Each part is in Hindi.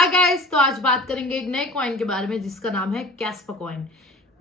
हाय गाइस, तो आज बात करेंगे एक नए कॉइन के बारे में जिसका नाम है कैस्पर कॉइन।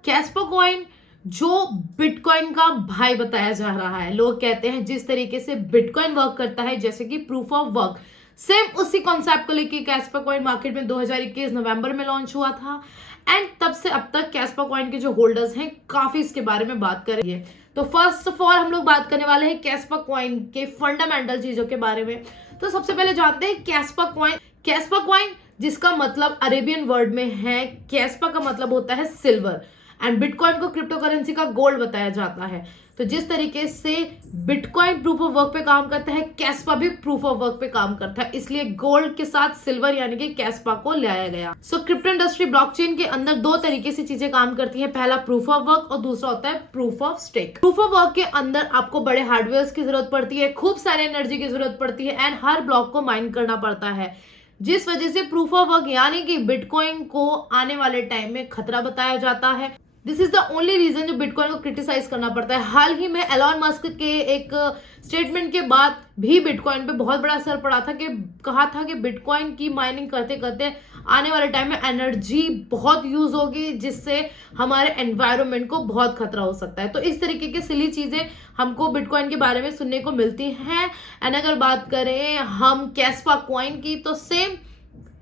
कैस्पर कॉइन जो बिटकॉइन का भाई बताया जा रहा है। लोग कहते हैं जिस तरीके से बिटकॉइन वर्क करता है जैसे कि प्रूफ ऑफ वर्क, सेम उसी कॉन्सेप्ट को लेकर कैस्पर कॉइन मार्केट में 2021 नवंबर में लॉन्च हुआ था। एंड तब से अब तक कैस्पर कॉइन के जो होल्डर्स हैं काफी इसके बारे में बात करेंगे। तो फर्स्ट ऑफ ऑल हम लोग बात करने वाले हैं कैस्पर कॉइन के फंडामेंटल चीजों के बारे में। तो सबसे पहले जानते हैं कैस्पर कॉइन। कैस्पर कॉइन जिसका मतलब अरेबियन वर्ड में है, कैस्पर का मतलब होता है सिल्वर एंड बिटकॉइन को क्रिप्टो करेंसी का गोल्ड बताया जाता है। तो जिस तरीके से बिटकॉइन प्रूफ ऑफ वर्क पे काम करता है, कैस्पर भी प्रूफ ऑफ वर्क पे काम करता है, इसलिए गोल्ड के साथ सिल्वर यानी कि कैस्पर को लाया गया। सो क्रिप्टो इंडस्ट्री ब्लॉकचेन के अंदर दो तरीके से चीजें काम करती है, पहला प्रूफ ऑफ वर्क और दूसरा होता है proof of stake. Proof of work के अंदर आपको बड़े हार्डवेयर की जरूरत पड़ती है, खूब सारी एनर्जी की जरूरत पड़ती है एंड हर ब्लॉक को माइन करना पड़ता है, जिस वजह से प्रूफ ऑफ वर्क यानी कि बिटकॉइन को आने वाले टाइम में खतरा बताया जाता है। This is the only reason जो बिटकॉइन को क्रिटिसाइज करना पड़ता है। हाल ही में एलॉन मस्क के एक स्टेटमेंट के बाद भी बिटकॉइन पे बहुत बड़ा असर पड़ा था कि कहा था कि बिटकॉइन की माइनिंग करते करते आने वाले टाइम में एनर्जी बहुत यूज होगी जिससे हमारे एनवायरनमेंट को बहुत खतरा हो सकता है। तो इस तरीके की सिली चीजें हमको बिटकॉइन के बारे में सुनने को मिलती हैं। एंड अगर बात करें हम कैस्पर कॉइन की, तो सेम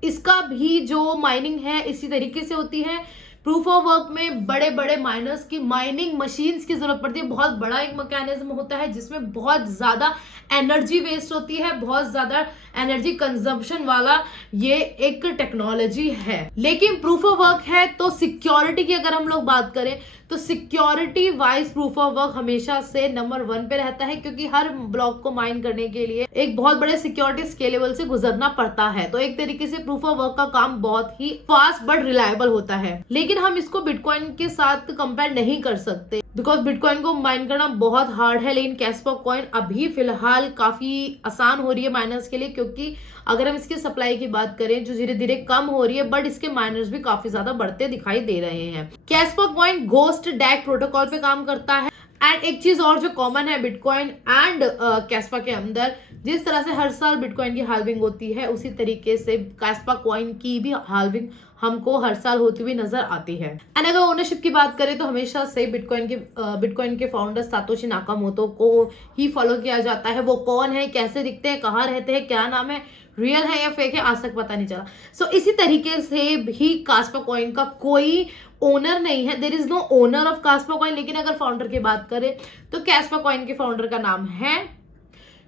इसका भी जो माइनिंग है इसी तरीके से होती है। प्रूफ ऑफ वर्क में बड़े बड़े माइनर्स की माइनिंग मशीन्स की जरूरत पड़ती है। बहुत बड़ा एक मैकेनिज्म होता है जिसमें बहुत ज्यादा एनर्जी वेस्ट होती है, बहुत ज्यादा एनर्जी कंजम्पशन वाला ये एक टेक्नोलॉजी है। लेकिन प्रूफ ऑफ वर्क है तो सिक्योरिटी की अगर हम लोग बात करें तो security wise proof of work हमेशा से नंबर 1 पे रहता है, क्योंकि हर ब्लॉक को माइन करने के लिए एक बहुत बड़े सिक्योरिटी स्केलेबल से गुजरना पड़ता है। तो एक तरीके से प्रूफ ऑफ वर्क का काम बहुत ही फास्ट बट रिलायबल होता है। लेकिन हम इसको बिटकॉइन के साथ कंपेयर नहीं कर सकते बिकॉज बिटकॉइन को माइन करना बहुत हार्ड है। लेकिन कैस्पर कॉइन अभी फिलहाल काफी आसान हो रही है माइनर्स के लिए, क्योंकि अगर हम इसकी सप्लाई की बात करें जो धीरे धीरे कम हो रही है, बट इसके माइनर्स भी काफी ज्यादा बढ़ते दिखाई दे रहे हैं। Casper coin ghost DAG protocol पे काम करता है। एंड एक चीज और जो कॉमन है बिटकॉइन एंड कैस्पर के अंदर, जिस तरह से हर साल बिटकॉइन की हाल्विंग होती है उसी तरीके से कैस्पर कॉइन की भी हाल्विंग हमको हर साल होती हुई नजर आती है। एंड अगर ओनरशिप की बात करें तो हमेशा से बिटकॉइन के फाउंडर सातोशी नाकामोटो को ही फॉलो किया जाता है। वो कौन है, कैसे दिखते हैं, कहाँ रहते हैं, क्या नाम है, रियल है या फेक है, आज तक पता नहीं चला। सो इसी तरीके से भी कैस्पर कॉइन का कोई ओनर नहीं है, there is no owner of Casper coin. लेकिन अगर फाउंडर की बात करें तो कैस्पर कॉइन के फाउंडर का नाम है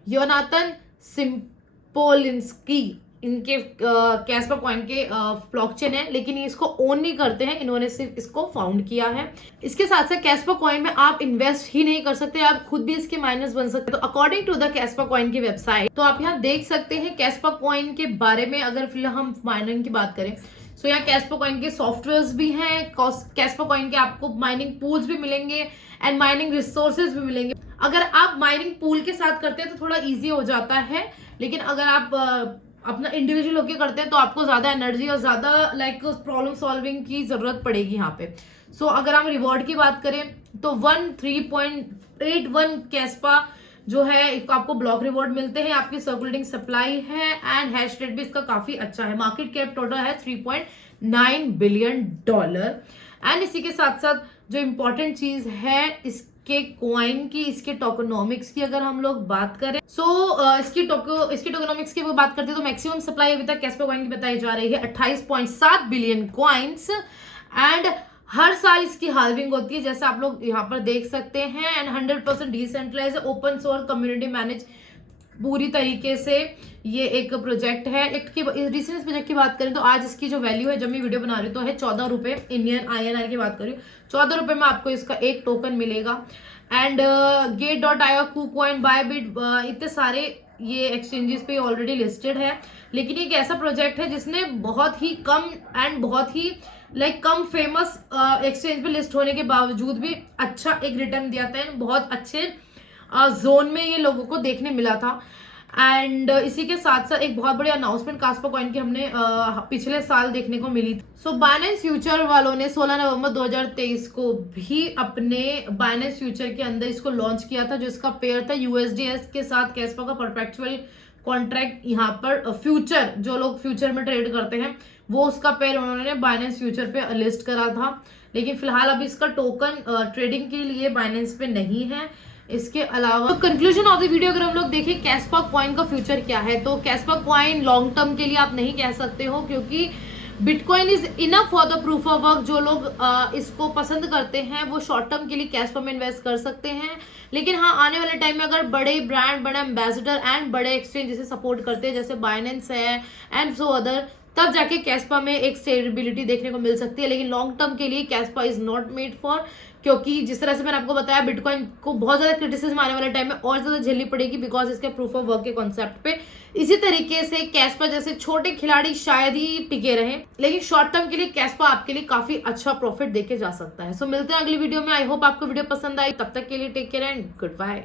योनाथन सिम्पोलिंस्की। इनके कैस्पर कॉइन के ब्लॉकचेन है, लेकिन ये इसको ओन नहीं करते हैं, इन्होंने सिर्फ इसको फाउंड किया है। इसके साथ साथ कैस्पर कॉइन में आप इन्वेस्ट ही नहीं कर सकते, आप खुद भी इसके माइनर्स बन सकते हैं। तो according to the Casper coin की वेबसाइट, तो आप यहाँ देख सकते हैं कैस्पर कॉइन के बारे में। अगर फिलहाल हम माइनिंग की बात करें तो यहाँ कैस्पर कॉइन के सॉफ्टवेयर्स भी हैं, कैस्पर कॉइन के आपको माइनिंग पूल्स भी मिलेंगे एंड माइनिंग रिसोर्सेज भी मिलेंगे। अगर आप माइनिंग पूल के साथ करते हैं तो थोड़ा इजी हो जाता है, लेकिन अगर आप अपना इंडिविजुअल होके करते हैं तो आपको ज्यादा एनर्जी और ज्यादा प्रॉब्लम सॉल्विंग की जरूरत पड़ेगी यहाँ पे। सो अगर हम रिवॉर्ड की बात करें तो 13.81 कैस्पर जो है आपको ब्लॉक रिवॉर्ड मिलते हैं, आपकी सर्कुलेटिंग सप्लाई है एंड हैश रेट भी इसका काफी अच्छा है। मार्केट कैप टोटल है $3.9 बिलियन। एंड इसी के साथ साथ जो इम्पोर्टेंट चीज है इसके कॉइन की, इसके टोकेनोमिक्स की अगर हम लोग बात करें इसकी टोकेनोमिक्स की वो बात करते हैं तो मैक्सिमम सप्लाई अभी तक कैस्पर कॉइन की बताई जा रही है 28.7 बिलियन कॉइन्स। एंड हर साल इसकी हाल्विंग होती है जैसे आप लोग यहाँ पर देख सकते हैं। And 100% decentralise open source community manage पूरी तरीके से ये एक प्रोजेक्ट है। रिसेंट प्रोजेक्ट की बात करें तो आज इसकी जो वैल्यू है, जब मैं वीडियो बना रही हूँ तो है 14 रुपए इंडियन INR की बात करी, 14 रुपए में आपको इसका एक टोकन मिलेगा। एंड Gate.io, KuCoin, Bybit, इतने सारे ये एक्सचेंजेस पे ऑलरेडी लिस्टेड है। लेकिन एक ऐसा प्रोजेक्ट है जिसने बहुत ही कम एंड बहुत ही कम फेमस एक्सचेंज पे लिस्ट होने के बावजूद भी अच्छा एक रिटर्न दिया था, बहुत अच्छे जोन में ये लोगों को देखने मिला था। एंड इसी के साथ साथ एक बहुत बड़ी अनाउंसमेंट कैस्पर कॉइन की हमने पिछले साल देखने को मिली थी। सो बाइनेंस फ्यूचर वालों ने 16 नवंबर 2023 को भी अपने बाइनेंस फ्यूचर के अंदर इसको लॉन्च किया था, जो इसका पेयर था USDS के साथ कैस्पर का परपेचुअल कॉन्ट्रैक्ट यहाँ पर फ्यूचर, जो लोग फ्यूचर में ट्रेड करते हैं वो उसका पेयर उन्होंने बाइनेंस फ्यूचर पे लिस्ट करा था, लेकिन फिलहाल अभी इसका टोकन ट्रेडिंग के लिए बाइनेंस पे नहीं है। इसके अलावा तो कंक्लूजन ऑफ द वीडियो अगर हम लोग देखें कैस्पा कॉइन का फ्यूचर क्या है, तो कैस्पा कॉइन लॉन्ग टर्म के लिए आप नहीं कह सकते हो, क्योंकि bitcoin is enough for the proof of work. जो लोग इसको पसंद करते हैं वो शॉर्ट टर्म के लिए कैस्पा में इन्वेस्ट कर सकते हैं, लेकिन हाँ आने वाले टाइम में अगर बड़े ब्रांड, बड़े एम्बेसडर एंड बड़े एक्सचेंज जिसे सपोर्ट करते हैं जैसे बाइनेंस है एंड सो अदर, तब जाके कैस्पा में एक स्टेबिलिटी देखने को मिल सकती है। लेकिन लॉन्ग टर्म के लिए कैस्पा इज नॉट मेड फॉर, क्योंकि जिस तरह से मैंने आपको बताया बिटकॉइन को बहुत ज्यादा क्रिटिसिज्म आने वाले टाइम में और ज्यादा झेलनी पड़ेगी बिकॉज इसके प्रूफ ऑफ वर्क के कॉन्सेप्ट पे। इसी तरीके से कैस्पा जैसे छोटे खिलाड़ी शायद ही टिके रहे, लेकिन शॉर्ट टर्म के लिए कैस्पा आपके लिए काफी अच्छा प्रॉफिट देके जा सकता है। सो मिलते हैं अगली वीडियो में। आई होप आपको वीडियो पसंद आई। तब तक के लिए take care and good bye.